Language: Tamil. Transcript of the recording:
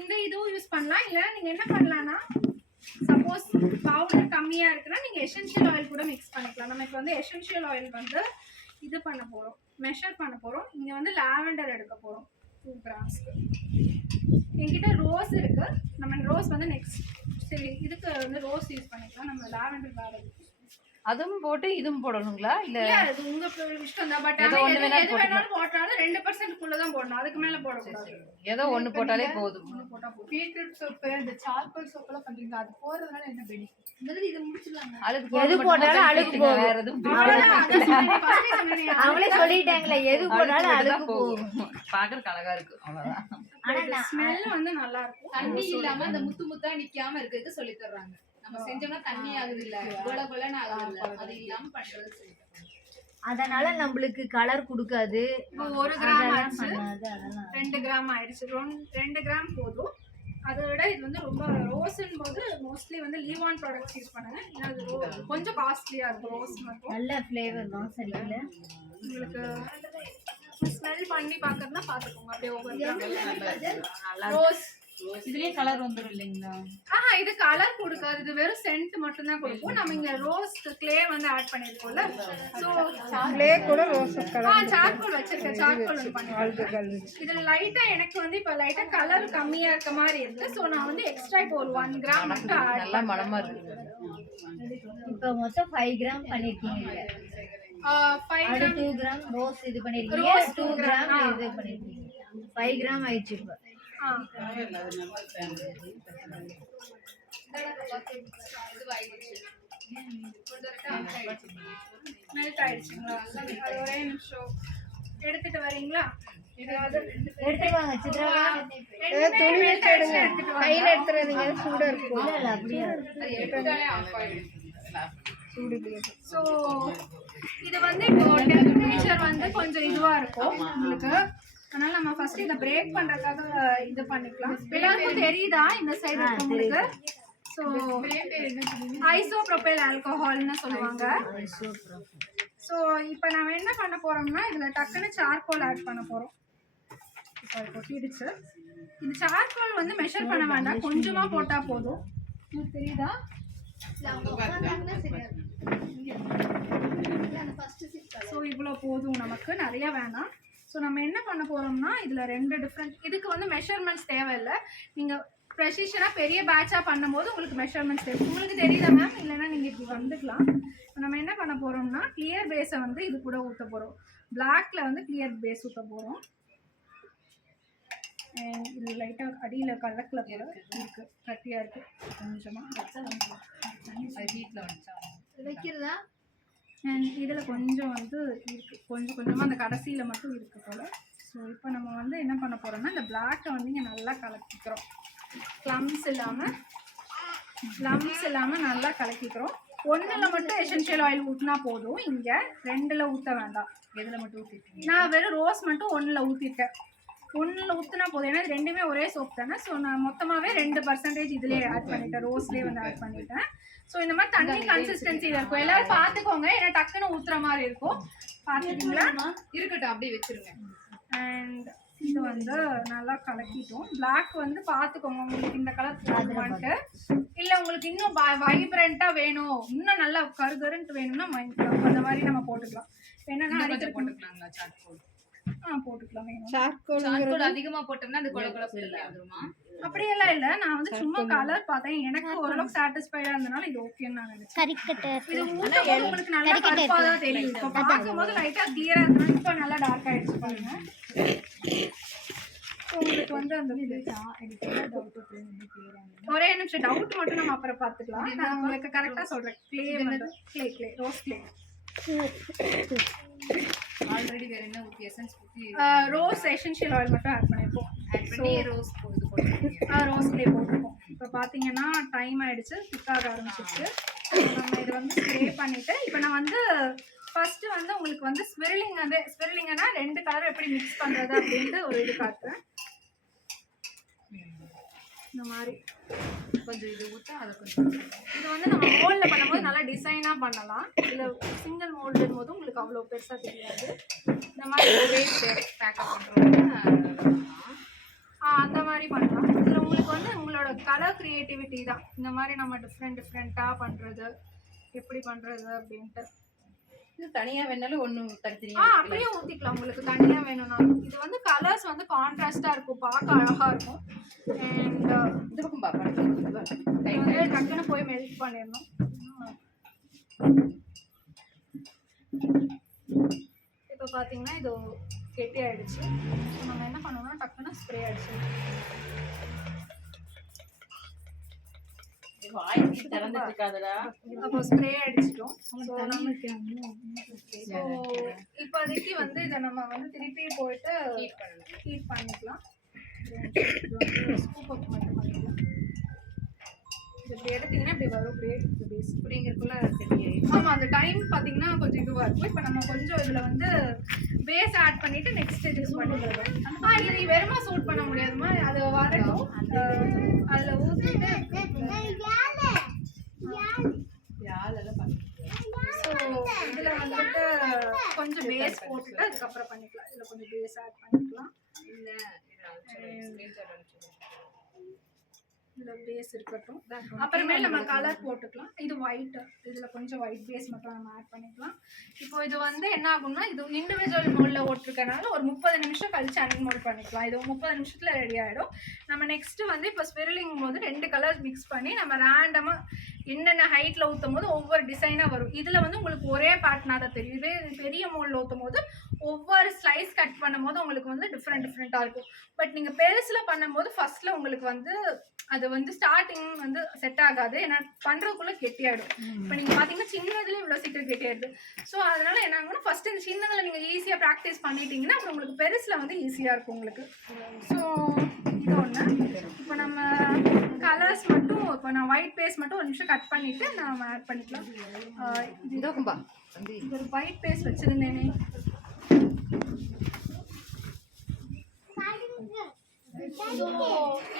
இந்த இதுவும் யூஸ் பண்ணலாம். இல்லை நீங்கள் என்ன பண்ணலான்னா சப்போஸ் பவுடர் கம்மியாக இருக்குன்னா நீங்கள் எசென்ஷியல் ஆயில் கூட மிக்ஸ் பண்ணிக்கலாம். நம்ம இப்போ வந்து எசென்ஷியல் ஆயில் வந்து இது பண்ண போகிறோம், மெஷர் பண்ண போகிறோம். இங்கே வந்து லாவெண்டர் எடுக்க போகிறோம் 2 கிராம்ஸ்க்கு. என்கிட்ட ரோஸ் இருக்குது. நம்ம ரோஸ் வந்து நெக்ஸ்ட் சரி இதுக்கு வந்து ரோஸ் யூஸ் பண்ணிக்கலாம். நம்ம லாவெண்டர் வேறு அதுவும் போட்டு இதுவும் போடணுங்களா? இல்ல அது உங்க இஷ்டம் தான். பட் எது வேணாலும் போட்டாலும் 2% குள்ள தான் போடணும். அதுக்கு மேல போடக்கூடாது. ஏதோ ஒண்ணு போட்டாலே போதும். பீட்ரூட் சோப்பு, இந்த சார்கோல் சோப் எல்லாம் பண்றீங்க, அது போறதுனால என்ன பெனிஃபிட்? முதல்ல இத முடிச்சிடலாங்க. எது போட்டாலும் அழுக்கு போகும். வேற எதுவும் அவங்களே சொல்லிட்டாங்களே, எது போட்டாலும் அழுக்கு போகும். பாக்குறதுக்கு அழகா இருக்கு, அவ்வளவுதான். ஆனா ஸ்மெல் வந்து நல்லா இருக்கும். தண்ணி இல்லாம அந்த முத்து முத்தா நிக்காம இருக்கிறதுக்கு சொல்லி தர்றாங்க. நம்ம செஞ்சோம்னா தண்ணி ஆகுது இல்ல, கோல கோலன்னு ஆகுது இல்ல, அது இல்லாம பண்றது சொல்லி தர்றாங்க. அதனால நம்மளுக்கு கலர் கொடுக்காது. 1 கிராம் ஆச்சு, 2 கிராம் ஆயிடுச்சு. 2 கிராம் போதும். அதை விட இது வந்து ரொம்ப ரோஸ்ன் போது மோஸ்ட்லி வந்து லீவ் ஆன் ப்ராடக்ட்ஸ் யூஸ் பண்ணுங்க. ஏன்னா அது கொஞ்சம் காஸ்ட்லியா இருக்கும். ரோஸ் மட்டும் நல்ல ஃப்ளேவர் தான். சரியில்லை உங்களுக்கு ஸ்மெல் பண்ணி பார்க்கறதுனா பார்த்துக்கோங்க. அப்படியே நல்லா ரோஸ் இதுலயே கலர் வந்துரும் இல்லைங்களா? இது கலர் கொடுக்காது. இது வெறும் சென்ட் மட்டும் தான் கொடுக்கும். நம்ம இங்க ரோஸ் க்ளே வந்து ஆட் பண்ணிருக்கோம்ல. சோ க்ளே கூட ரோஸ் கலர் சார்கோல் வச்சிருக்கேன். சார்கோல் பண்ணிருக்கேன். இதுல லைட்டா எனக்கு வந்து இப்ப லைட்டா கலர் கம்மியா இருக்க மாதிரி இருக்கு. சோ நான் வந்து எக்ஸ்ட்ரா இப்போ ஒரு 1 கிராம் மட்டும் ஆட் நல்லா மணமா இருக்கு. இப்போ மொத்தம் 5 கிராம் பண்ணிருக்கீங்க. 5 கிராம் 2 கிராம் ரோஸ் இது பண்ணிருக்கீங்க. 2 கிராம் இது பண்ணிருக்கீங்க. 5 கிராம் ஆயிடுச்சு. இப்போ மெல்ட் ஆயிடுச்சுங்களா? ஒரே நிமிஷம் எடுத்துட்டு வரீங்களா? எடுத்துட்டு வாங்க சித்ரா. கையில எடுத்துறீங்க, சூடா இருக்கும். இல்ல அப்படியே ஸோ இது வந்து இப்போ டெம்பரேச்சர் வந்து கொஞ்சம் இதுவா இருக்கும் உங்களுக்கு. அதனால நம்ம ஃபர்ஸ்ட் இதை பிரேக் பண்றதுக்காக இது பண்ணிக்கலாம். எல்லாருக்கும் தெரியுதா இந்த சைடு இருக்கவங்களுக்கு? ஸோ ஐசோப்ரோபைல் ஆல்கஹால்னு சொல்லுவாங்க. ஸோ இப்போ நம்ம என்ன பண்ண போறோம்னா இதுல டக்குன்னு சார்கோல் ஆட் பண்ண போறோம். கொட்டிடுச்சு. இந்த சார்கோல் வந்து மெஷர் பண்ண வேண்டாம், கொஞ்சமா போட்டா போதும். உங்களுக்கு தெரியுதா? ஸோ இவ்வளோ போதும், நமக்கு நிறைய வேணாம். ஸோ நம்ம என்ன பண்ண போகிறோம்னா இதில் 2 டிஃப்ரெண்ட் இதுக்கு வந்து மெஷர்மெண்ட்ஸ் தேவையில்லை. நீங்கள் ப்ரெசிஷனாக பெரிய பேட்சாக பண்ணும்போது உங்களுக்கு மெஷர்மெண்ட்ஸ் தேவை. உங்களுக்கு தெரியுதா மேம்? இல்லைன்னா நீங்கள் இப்படி வந்துக்கலாம். இப்போ நம்ம என்ன பண்ண போகிறோம்னா கிளியர் பேஸை வந்து இது கூட ஊற்ற போகிறோம். பிளாக்ல வந்து கிளியர் பேஸ் ஊற்ற போகிறோம். இது லைட்டாக அடியில் கலக்கில் போல இருக்குது, கட்டியாக இருக்குது. கொஞ்சமாக வீட்டில் வச்சா வைக்கிறதா? இதில் கொஞ்சம் வந்து இருக்குது, கொஞ்சம் கொஞ்சமாக அந்த கடைசியில் மட்டும் இருக்குது போல். ஸோ இப்போ நம்ம வந்து என்ன பண்ண போகிறோம்னா இந்த பிளாக்கை வந்து இங்கே நல்லா கலக்கிக்கிறோம். க்ளம்ஸ் இல்லாமல் நல்லா கலக்கிக்கிறோம். 1ல் மட்டும் எசென்ஷியல் ஆயில் ஊற்றினா போதும். இங்கே 2ல் ஊற்ற வேண்டாம். எதில் மட்டும் ஊற்றிருக்கீங்க? நான் வெறும் ரோஸ் மட்டும் 1ல் ஊற்றிருக்கேன். 1ல் ஊற்றினா போதும். ஏன்னா இது ரெண்டுமே ஒரே சோப் தானே. ஸோ நான் மொத்தமாகவே 2% இதுலேயே ஆட் பண்ணிட்டேன். ரோஸ்லேயே வந்து ஆட் பண்ணிட்டேன். ஸோ இந்த மாதிரி தண்ணி கன்சிஸ்டன்சியில் இருக்கும். எல்லாரும் பார்த்துக்கோங்க, ஏன்னா டக்குன்னு ஊற்றுற மாதிரி இருக்கும். பார்த்துக்கிங்களா? இருக்கட்டும், அப்படியே வச்சிருங்க. அண்ட் இது வந்து நல்லா கலக்கிட்டோம். பிளாக் வந்து பார்த்துக்கோங்க, உங்களுக்கு இந்த கலர் போதுமான்ட்டு. இல்லை உங்களுக்கு இன்னும் வைப்ரண்ட்டாக வேணும், இன்னும் நல்லா கருகருன்ட்டு வேணும்னா அந்த மாதிரி நம்ம போட்டுக்கலாம். என்னன்னா போட்டுக்கலாங்களா? சார்கோல் போட்டுக்கலாம். சார்கோல் அதிகமா போட்டோம்னா அது கொல கொல வந்துருமா? அப்படியெல்லாம் இல்லை, நான் வந்து சும்மா கலர் பார்த்தேன். எனக்கு ஓரளவுக்கு சாட்டிஸ்ஃபைடா இருந்தனால இது ஓகேன்னு நான் நினைச்சேன். இது ஊத்தும்போது உங்களுக்கு நல்லா கருப்பா தான் தெரியும். இப்போ பார்க்கும்போது லைட்டா கிளியரா இருந்தது, இப்போ நல்லா டார்க் ஆயிடுச்சு பாருங்க. உங்களுக்கு வந்து அந்த ஒரே நிமிஷம் டவுட் மட்டும் நம்ம அப்புறம் பார்த்துக்கலாம். நான் உங்களுக்கு கரெக்டாக சொல்கிறேன். க்ளே ரோஸ் க்ளே ஆல்ரெடி வேற என்ன ஊத்தி எசன்ஸ் ஊத்தி ரோஸ் எசென்ஷியல் ஆயில் மட்டும் ஆட் பண்ணிருப்போம். ஆட் பண்ணி ரோஸ் போட்டுருக்கோம். ரோஸ் க்ளே போட்டுருக்கோம். இப்போ பார்த்தீங்கன்னா டைம் ஆயிடுச்சு, திக்காக ஆரம்பிச்சிருச்சு. நம்ம இதை வந்து ஸ்ப்ரே பண்ணிட்டு இப்போ நான் வந்து ஃபர்ஸ்ட் வந்து உங்களுக்கு வந்து ஸ்விர்லிங்னா 2 கலர் எப்படி மிக்ஸ் பண்றது அப்படின்ட்டு ஒரு இது காட்டுறேன். இந்த மாதிரி கொஞ்சம் இது ஊற்றா அதை கொஞ்சம் இது வந்து நம்ம மோல்டில் பண்ணும்போது நல்லா டிசைனாக பண்ணலாம். இல்லை சிங்கிள் மோல்டுன் போது உங்களுக்கு அவ்வளோ பெருசாக தெரியாது. இந்த மாதிரி பேக்கப் பண்ணுறோம். மாதிரி பண்ணலாம். இதில் உங்களுக்கு வந்து உங்களோட கலர் க்ரியேட்டிவிட்டி தான். இந்த மாதிரி நம்ம டிஃப்ரெண்ட்டாக பண்ணுறது, எப்படி பண்ணுறது அப்படின்ட்டு. இது தனியா வேணாலும் ஒண்ணு தனித்தனியா அப்படியே ஊற்றிக்கலாம் உங்களுக்கு தனியாக வேணும்னாலும். இது வந்து கலர்ஸ் வந்து கான்ட்ராஸ்டாக இருக்கும், பார்க்க அழகாக இருக்கும். அண்ட் இந்த பக்கம் பாப்பா இது வந்து டக்குன்னு போய் மெல்ட் பண்ணிடணும். இப்போ பார்த்தீங்கன்னா இது கெட்டி ஆயிடுச்சு. ஸோ நம்ம என்ன பண்ணோம்னா டக்குன்னு ஸ்ப்ரே அடிச்சு வாய்க்கு திறந்துட்டு இருக்காதடா. அப்போ ஸ்ப்ரே அடிச்சிட்டோம். ஸோ இப்போதைக்கு வந்து இதை நம்ம வந்து திருப்பி போயிட்டு ஹீட் பண்ணிக்கலாம். ஸ்கூப் அப் மட்டும் பண்ணிக்கலாம். இது இப்படி எடுத்தீங்கன்னா இப்படி வரும். அப்படியே பேஸ் இப்படிங்கிறதுக்குள்ள சரி. ஆமாம், அந்த டைம் பார்த்தீங்கன்னா கொஞ்சம் இதுவாக இருக்கும். இப்போ நம்ம கொஞ்சம் இதில் வந்து பேஸ் ஆட் பண்ணிவிட்டு நெக்ஸ்ட் இது பண்ணிக்கலாம். இது வெறுமா சூட் பண்ண முடியாதுமா, அது வரட்டும். அதில் ஊற்றிட்டு யாழெல்லாம் பண்ணிக்கலாம். ஸோ இதில் வந்துட்டு கொஞ்சம் பேஸ் போட்டுட்டு அதுக்கப்புறம் பண்ணிக்கலாம். இதில் கொஞ்சம் பேஸ் ஆட் பண்ணிக்கலாம். இதில் பேஸ் இருக்கட்டும். அப்புறமேல் நம்ம கலர் போட்டுக்கலாம். இது ஒயிட், இதில் கொஞ்சம் ஒயிட் பேஸ் மட்டும் நம்ம ஆட் பண்ணிக்கலாம். இப்போ இது வந்து என்ன ஆகும்னா, இது இண்டிவிஜுவல் மோல்டில் ஓட்டிருக்கனால ஒரு 30 நிமிஷம் கழிச்சு அன்மோல்ட் பண்ணிக்கலாம். இது 30 நிமிஷத்தில் ரெடி ஆகிடும். நம்ம நெக்ஸ்ட்டு வந்து இப்போ ஸ்பிரிலிங் போது 2 கலர்ஸ் மிக்ஸ் பண்ணி நம்ம ரேண்டமாக என்னென்ன ஹைட்டில் ஊற்றும் போது ஒவ்வொரு டிசைனாக வரும். இதில் வந்து உங்களுக்கு ஒரே பேட்டர்னாக தான் தெரியும். இதே பெரிய மோல்டில் ஊற்றும் போது ஒவ்வொரு ஸ்லைஸ் கட் பண்ணும் போது உங்களுக்கு வந்து டிஃப்ரெண்ட்டாக இருக்கும். பட் நீங்கள் பெருசில் பண்ணும்போது ஃபஸ்ட்டில் உங்களுக்கு வந்து அது வந்து ஸ்டார்டிங் வந்து செட் ஆகாது. ஏன்னா பண்ணுறதுக்குள்ளே கெட்டியாயிடும். இப்போ நீங்கள் பார்த்தீங்கன்னா சின்னதுலேயே இவ்வளோ சீக்கிரம் கெட்டியாயிடுது. ஸோ அதனால் என்ன ஆகும்னா ஃபஸ்ட்டு இந்த சின்னதில் நீங்கள் ஈஸியாக ப்ராக்டிஸ் பண்ணிட்டீங்கன்னா அப்புறம் உங்களுக்கு பெருசில் வந்து ஈஸியாக இருக்கும் உங்களுக்கு. ஸோ இது ஒன்று. இப்போ நம்ம கலர்ஸ் மட்டும் இப்போ நான் ஒயிட் பேஸ் மட்டும் ஒரு நிமிஷம் கட் பண்ணிவிட்டு நம்ம ஆட் பண்ணிக்கலாம். இதோக்கும்பா ஒரு ஒயிட் பேஸ் வச்சுருந்தேனே.